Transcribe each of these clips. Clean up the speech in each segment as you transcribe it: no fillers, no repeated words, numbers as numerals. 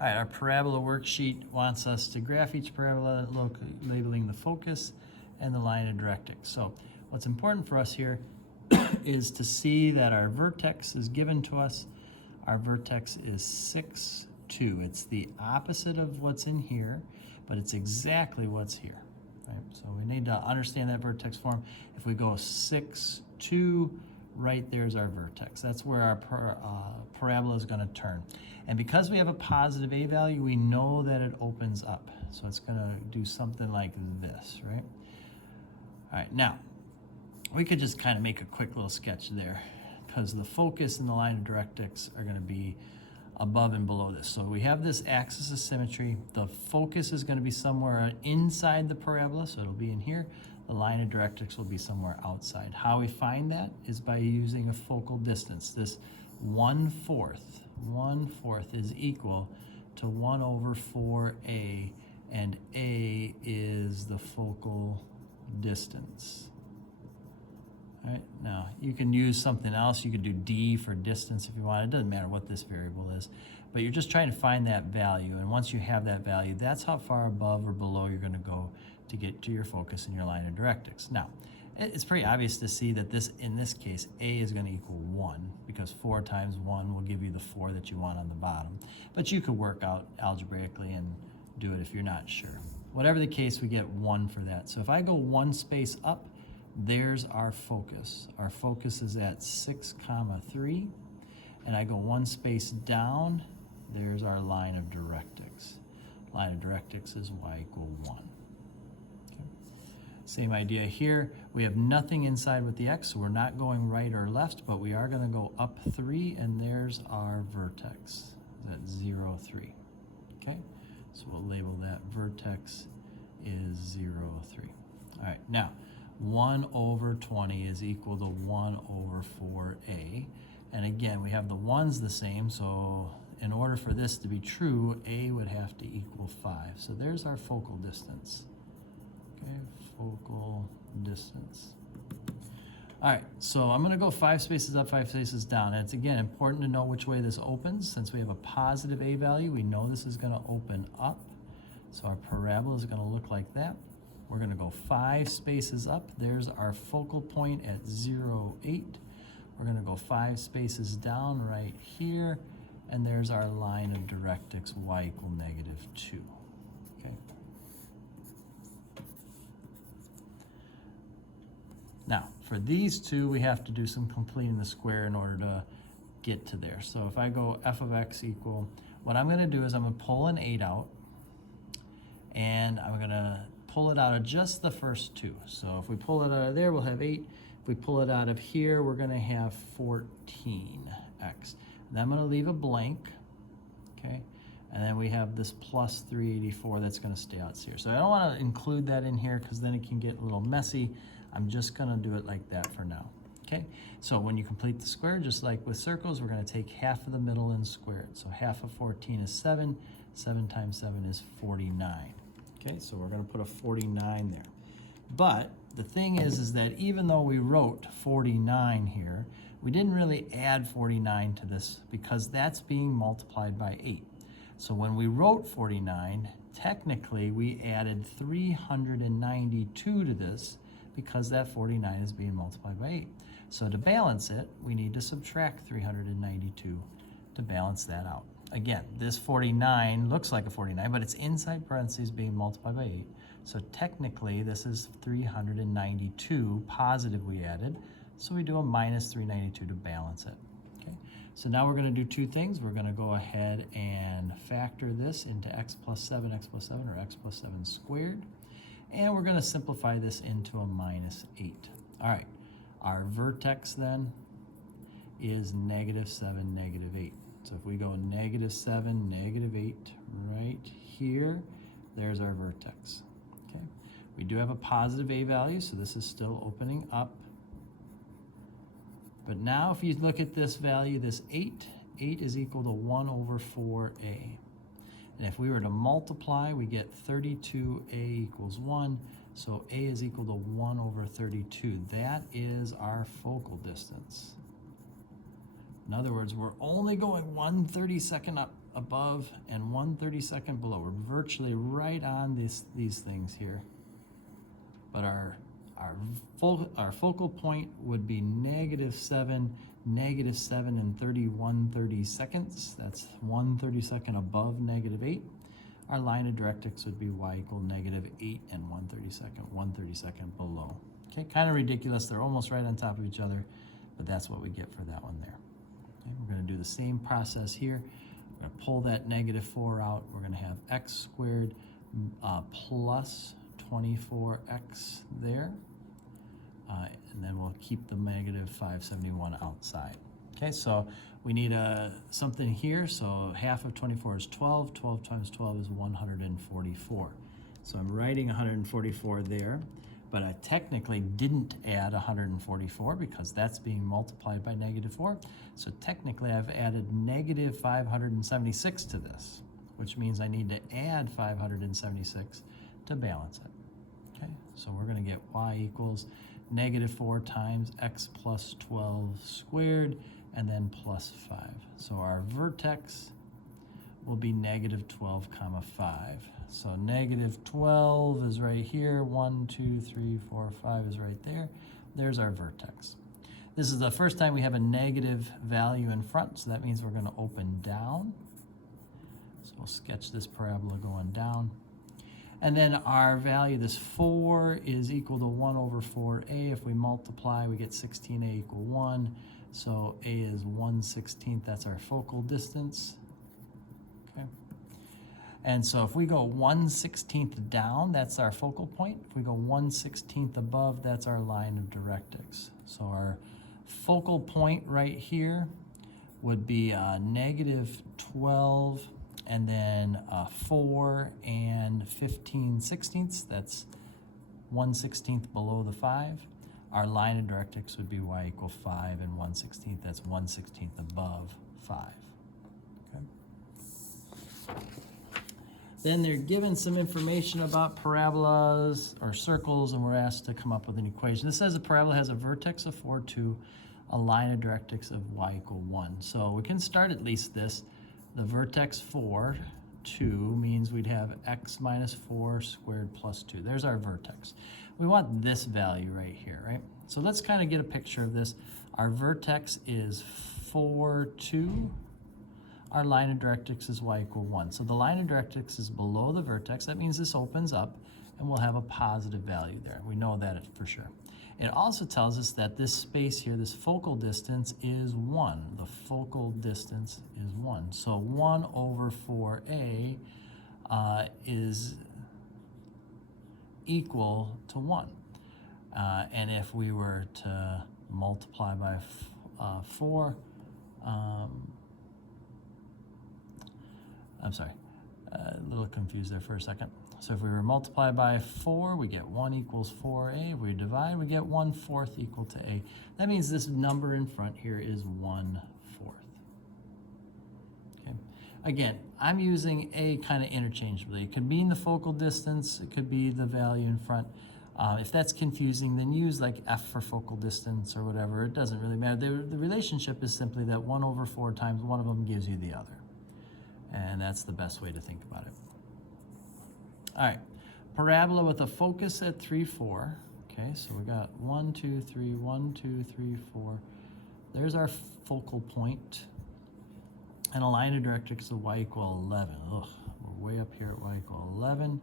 All right, our parabola worksheet wants us to graph each parabola, labeling the focus and the line of directrix. So what's important for us here is to see that our vertex is given to us. Our vertex is 6, 2. It's the opposite of what's in here, but it's exactly what's here. Right? So we need to understand that vertex form. If we go 6, 2, right there's our vertex. That's where our parabola is going to turn. And because we have a positive a value, we know that it opens up. So it's going to do something like this, right? All right, now, we could just kind of make a quick little sketch there because the focus and the line of directrix are going to be above and below this. So we have this axis of symmetry. The focus is going to be somewhere inside the parabola, so it'll be in here. The line of directrix will be somewhere outside. How we find that is by using a focal distance. This 1/4 is equal to 1/4a, and a is the focal distance. All right, now you can use something else. You could do d for distance if you want. It doesn't matter what this variable is, but you're just trying to find that value. And once you have that value, that's how far above or below you're going to go to get to your focus and your line of directrix. Now, it's pretty obvious to see that this, in this case, a is going to equal 1 because 4 times 1 will give you the 4 that you want on the bottom. But you could work out algebraically and do it if you're not sure. Whatever the case, we get 1 for that. So if I go 1 space up, there's our focus. Our focus is at 6, 3, and I go 1 space down, there's our line of directrix. Line of directrix is y equal 1. Same idea here. We have nothing inside with the x, so we're not going right or left, but we are going to go up 3, and there's our vertex. That's 0, 3. Okay, so we'll label that vertex is 0, 3. All right, now 1/20 is equal to 1/4a, and again we have the 1's the same, so in order for this to be true, a would have to equal 5. So there's our focal distance. Okay, focal distance. All right, so I'm going to go 5 spaces up, 5 spaces down. And it's, again, important to know which way this opens. Since we have a positive a value, we know this is going to open up. So our parabola is going to look like that. We're going to go 5 spaces up. There's our focal point at 0, 8. We're going to go 5 spaces down right here. And there's our line of directrix, y equal -2. Okay. Now, for these two, we have to do some completing the square in order to get to there. So if I go f of x equal, what I'm going to do is I'm going to pull an 8 out, and I'm going to pull it out of just the first two. So if we pull it out of there, we'll have 8. If we pull it out of here, we're going to have 14x. And I'm going to leave a blank, okay? And then we have this plus 384 that's going to stay out here. So I don't want to include that in here because then it can get a little messy. I'm just going to do it like that for now, okay? So when you complete the square, just like with circles, we're going to take half of the middle and square it. So half of 14 is 7. 7 times 7 is 49. Okay, so we're going to put a 49 there. But the thing is that even though we wrote 49 here, we didn't really add 49 to this because that's being multiplied by 8. So when we wrote 49, technically we added 392 to this because that 49 is being multiplied by 8. So to balance it, we need to subtract 392 to balance that out. Again, this 49 looks like a 49, but it's inside parentheses being multiplied by 8. So technically, this is 392 positive we added. So we do a minus 392 to balance it. Okay. So now we're going to do two things. We're going to go ahead and factor this into x plus 7, or x plus 7 squared. And we're going to simplify this into a minus 8. All right. Our vertex then is -7, -8. So if we go -7, -8 right here, there's our vertex. Okay. We do have a positive a value, so this is still opening up. But now if you look at this value, this 8 is equal to 1/4a. And if we were to multiply, we get 32a equals 1. So a is equal to 1/32. That is our focal distance. In other words, we're only going 1/32 up. above and 1/32 below. We're virtually right on these things here. But our focal point would be -7 and 31/32. That's 1/32 above -8. Our line of directrix would be y equal -8 and 1/32 below. Okay, kind of ridiculous. They're almost right on top of each other, but that's what we get for that one there. Okay, we're going to do the same process here. We're going to pull that -4 out. We're going to have x squared plus 24x there. And then we'll keep the -571 outside. Okay, so we need something here. So half of 24 is 12. 12 times 12 is 144. So I'm writing 144 there, but I technically didn't add 144 because that's being multiplied by -4. So technically I've added -576 to this, which means I need to add 576 to balance it. Okay, so we're going to get y equals -4 times x plus 12 squared, and then plus 5. So our vertex will be -12, 5. So -12 is right here. 1, 2, 3, 4, 5 is right there. There's our vertex. This is the first time we have a negative value in front, so that means we're going to open down. So we'll sketch this parabola going down. And then our value, this 4, is equal to 1/4a. If we multiply, we get 16a equal 1. So a is 1/16. That's our focal distance. Okay. And so if we go 1/16 down, that's our focal point. If we go 1/16 above, that's our line of directrix. So our focal point right here would be -12. And then 4 and 15/16. That's 1/16 below the 5. Our line of directrix would be y equal 5 and 1/16. That's 1/16 above 5. Okay. Then they're given some information about parabolas or circles, and we're asked to come up with an equation. This says a parabola has a vertex of 4, 2, a line of directrix of y equal 1. So we can start at least this. The vertex 4, 2 means we'd have x minus 4 squared plus 2. There's our vertex. We want this value right here, right? So let's kind of get a picture of this. Our vertex is 4, 2. Our line of directrix is y equal 1. So the line of directrix is below the vertex. That means this opens up, and we'll have a positive value there. We know that for sure. It also tells us that this space here, this focal distance, is 1. The focal distance is 1. So 1/4a is equal to 1. And if we were to multiply by 4, I'm sorry, a little confused there for a second. So if we were to multiply by 4, we get 1 equals 4a. If we divide, we get 1/4 equal to a. That means this number in front here is 1/4. Okay. Again, I'm using a kind of interchangeably. It could mean the focal distance. It could be the value in front. If that's confusing, then use like f for focal distance or whatever. It doesn't really matter. The relationship is simply that 1/4 times one of them gives you the other. And that's the best way to think about it. All right, parabola with a focus at 3, 4. Okay, so we got 1, 2, 3, 1, 2, 3, 4. There's our focal point. And a line of directrix of y equal 11. Ugh, we're way up here at y equal 11.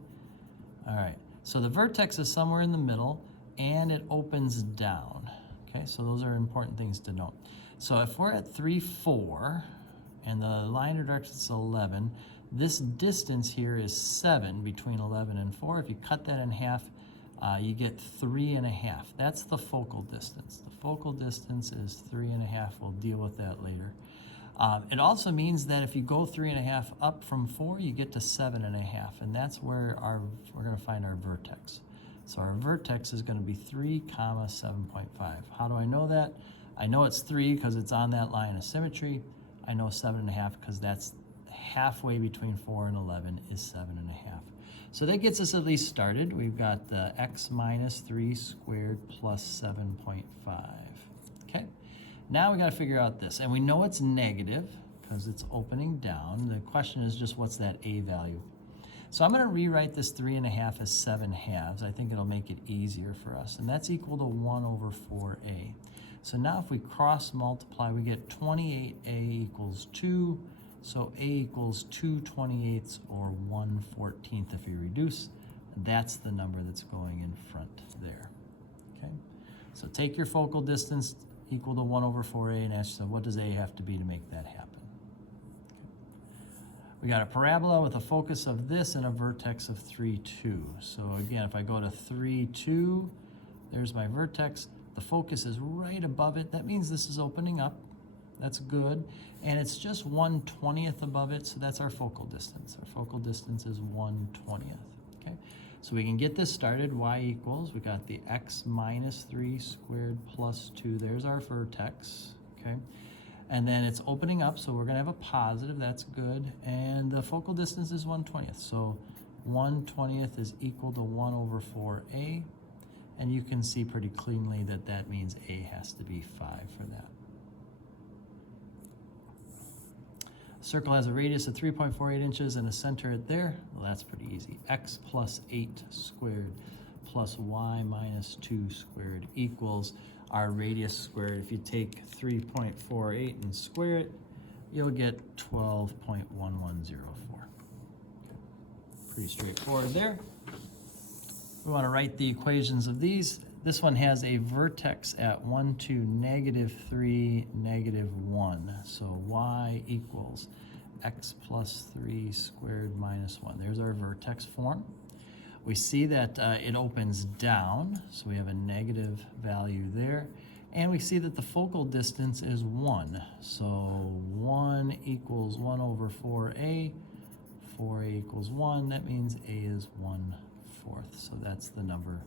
All right, so the vertex is somewhere in the middle, and it opens down. Okay, so those are important things to note. So if we're at 3, 4, and the line of directrix is 11, this distance here is 7 between 11 and 4. If you cut that in half, you get 3.5. That's the focal distance. The focal distance is 3.5. We'll deal with that later. It also means that if you go 3.5 up from 4, you get to 7.5, and that's where we're going to find our vertex. So our vertex is going to be 3, 7.5. How do I know that? I know it's 3 because it's on that line of symmetry. I know 7.5 because that's halfway between 4 and 11 is 7.5. So that gets us at least started. We've got the x minus 3 squared plus 7.5. Okay, now we got to figure out this. And we know it's negative because it's opening down. The question is just what's that A value? So I'm going to rewrite this 3.5 as 7/2. I think it'll make it easier for us. And that's equal to 1 over 4a. So now if we cross multiply, we get 28a equals 2. So a equals 2/28 or 1/14 if we reduce. That's the number that's going in front there. Okay. So take your focal distance equal to 1 over 4a and ask yourself, what does a have to be to make that happen? We got a parabola with a focus of this and a vertex of 3, 2. So again, if I go to 3, 2, there's my vertex. The focus is right above it. That means this is opening up. That's good. And it's just 1/20th above it, so that's our focal distance. Our focal distance is 1/20th. Okay? So we can get this started. Y equals, we got the x minus 3 squared plus 2. There's our vertex. Okay? And then it's opening up, so we're going to have a positive. That's good. And the focal distance is 1/20th. So 1/20th is equal to 1 over 4a. And you can see pretty cleanly that that means a has to be 5 for that. Circle has a radius of 3.48 inches and a center at there. Well, that's pretty easy. X plus 8 squared plus y minus 2 squared equals our radius squared. If you take 3.48 and square it, you'll get 12.1104. Pretty straightforward there. We want to write the equations of these. This one has a vertex at 1, 2, -3, -1. So y equals x plus 3 squared minus 1. There's our vertex form. We see that it opens down, so we have a negative value there. And we see that the focal distance is 1. So 1 equals 1 over 4a. 4a equals 1. That means a is 1/4. So that's the number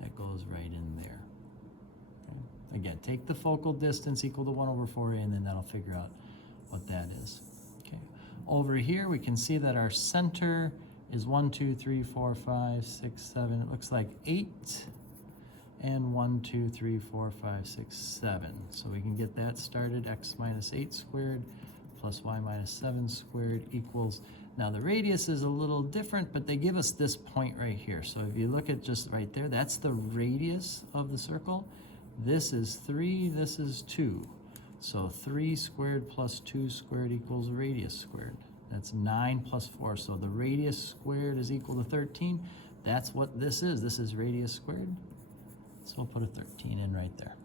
that goes right in there. Okay. Again, take the focal distance equal to 1 over 4a, and then that'll figure out what that is. Okay. Over here, we can see that our center is 1, 2, 3, 4, 5, 6, 7. It looks like 8. And 1, 2, 3, 4, 5, 6, 7. So we can get that started. X minus 8 squared plus y minus 7 squared equals. Now the radius is a little different, but they give us this point right here. So if you look at just right there, that's the radius of the circle. This is 3, this is 2. So 3 squared plus 2 squared equals radius squared. That's 9 plus 4. So the radius squared is equal to 13. That's what this is. This is radius squared. So we'll put a 13 in right there.